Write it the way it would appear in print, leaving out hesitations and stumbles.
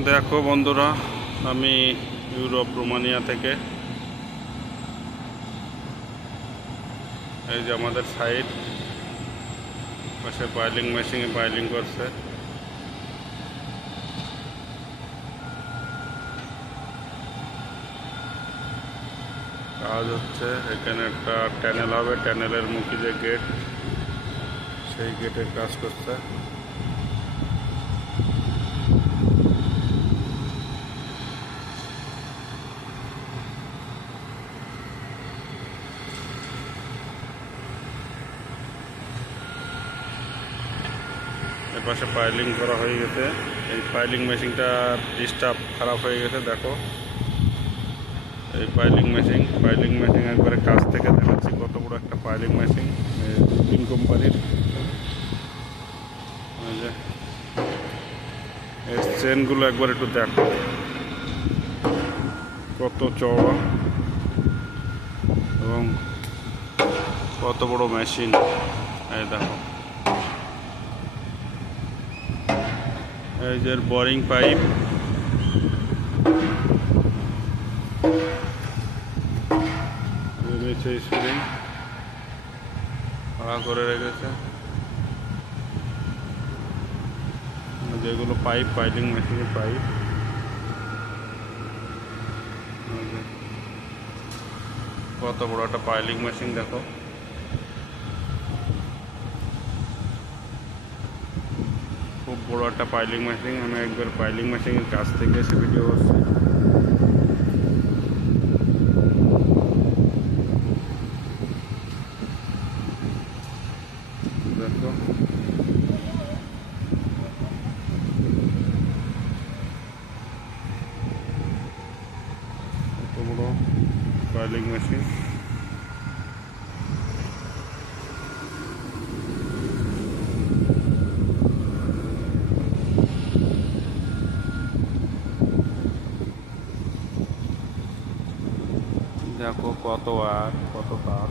দেখো বন্ধুরা, আমি ইউরোপ রোমানিয়া থেকে। এই যে আমাদের সাইড পাশে পাইলিং মেশিনে পাইলিং করছে। কাজ হচ্ছে এখানে, একটা ট্যানেল হবে, ট্যানেলের মুখে যে গেট, সেই গেটের কাজ করছে। এর পাশে পাইলিং করা হয়ে গেছে। এই পাইলিং মেশিনটা ডিস্টার্ব খারাপ হয়ে গেছে। দেখো এই পাইলিং মেশিন একবারে কাছ থেকে দেখাচ্ছি কত বড় একটা পাইলিং মেশিন, তিন কোম্পানির। এই চেনগুলো একবার একটু দেখো কত চওড়া এবং কত বড় মেশিন। এই দেখো, এই যে বোরিং পাইপ, নিচে স্প্রিং খাড়া করে রেখেছে। যেগুলো পাইপ, পাইলিং মেশিনের পাইপ। কত বড় একটা পাইলিং মেশিন দেখো। খুব বড় একটা পাইলিং মেশিন। আমি একবার পাইলিং মেশিনের কাছ থেকে এসে ভিডিও করছি। দেখো কত বড় পাইলিং মেশিন। দেখো কত আর কত তার।